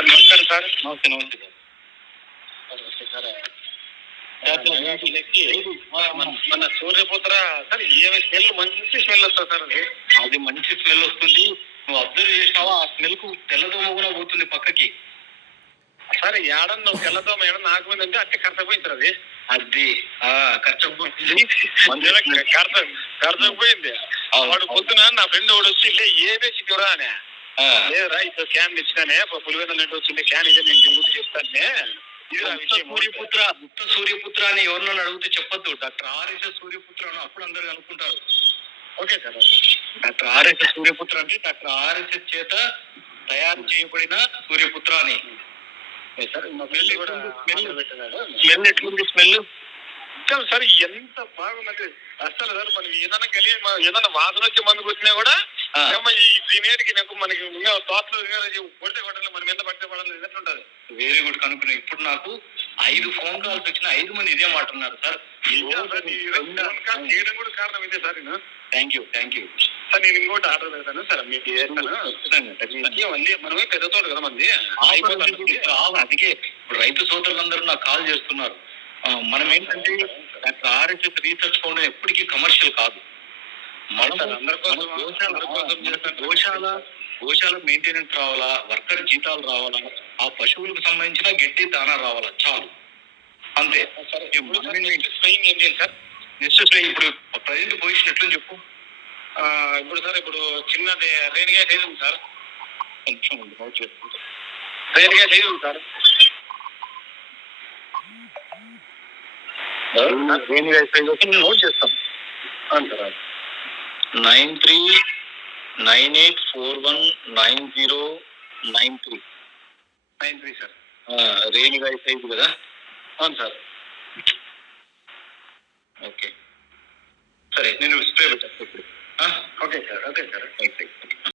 Sir నమస్కారం sir. నమస్తే నమస్తే మన- సూర్యపుత్ర సార్ ఏ స్మెల్ మంచి స్మెల్ వస్తుంది సార్ అది. అది మంచి స్మెల్ వస్తుంది. నువ్వు అబ్జర్వ్ చేసినావా? ఆ స్మెల్కు తెల్లదోమ కూడా పోతుంది పక్కకి. సార్ ఏడన్న నువ్వు తెల్లతో ఏడన్న ఆకుపోయిందంటే అట్టే కరసపోయింది సార్ అది. అది ఆ ఖర్చు కరసపోయింది వాడు పొద్దున నా ఫ్రెండ్ వాడు వచ్చి లే ఏ వేసి రా అనే. లేదురా ఇప్పుడు క్యాన్ తెచ్చినానే పులివెందుల నెట్ వచ్చింది క్యాన్ ఇదే నేను ముందు చెప్తానే. ఇది నా గుప్త విషయం సూర్యపుత్ర గుప్త సూర్యపుత్ర అని ఎవరినో అడిగితే చెప్పొద్దు. డాక్టర్ ఆర్ఎస్ఎస్ సూర్యపుత్ర అని అప్పుడు అందరు అనుకుంటారు. Okay sir doctor RSS Suryaputra అంటే డాక్టర్ ఆర్ఎస్ఎస్ చేత తయారు చేయబడిన సూర్యపుత్ర అని. స్మెల్ ఎట్లుంది స్మెల్? నిజం సార్ ఎంత బాగుందంటే అసలు సార్ మనకి ఏదైనా కలిగి ఏదైనా వాసన వచ్చే మందు కొట్టినా కూడా దీనేటికి నాకు మనకి తోటలో కొడితే కొట్టలేదు మన మీద పడితే పడాలి ఎట్లుంటది వెరీ గుడ్ కనుక్కున్నా ఇప్పుడు నాకు ఐదు ఫోన్ కాల్స్ వచ్చిన ఐదు మంది ఇదే మాట ఉన్నారు సార్. చేయడం కూడా కారణం ఇదే సార్ నేను. Thank you thank you sir నేను ఇంకోటి ఆర్డర్ పెడతాను సార్ మీకు మళ్ళీ మనమే పెద్ద తోట కదా మంది. అందుకే ఇప్పుడు రైతు సోదరులందరూ నాకు కాల్ చేస్తున్నారు. మనం ఏంటంటే డాక్టర్ ఆర్ఎస్ఎస్ రీసెర్చ్ ఫౌండేషన్ ఎప్పటికీ కమర్షియల్ కాదు. మనం గోశాల. గోశాల మెయింటెనెన్స్ రావాలా వర్కర్ జీతాలు రావాలా ఆ పశువులకు సంబంధించిన గడ్డి దానా రావాలా చాలు. అంతే. సరే నెక్స్ట్ స్ప్రేయింగ్ ఏం చేయాలి సార్? నెక్స్ట్ ఇప్పుడు ప్రజెంట్ పొజిషన్ ఎట్లని చెప్పు. ఇప్పుడు సార్ ఇప్పుడు చిన్నది రేణిగా ఉంది సార్. రేణిగా ఉంది సార్. దేని వైపు వచ్చి నేను నోట్ చేస్తాను sir nine three nine eight four one nine zero nine three nine three sir రేణిగాయ size కదా? అవును సార్ ఓకే సరే నేను స్ప్రే పెట్టేస్తాను ఇప్పుడు okay sir okay sir right right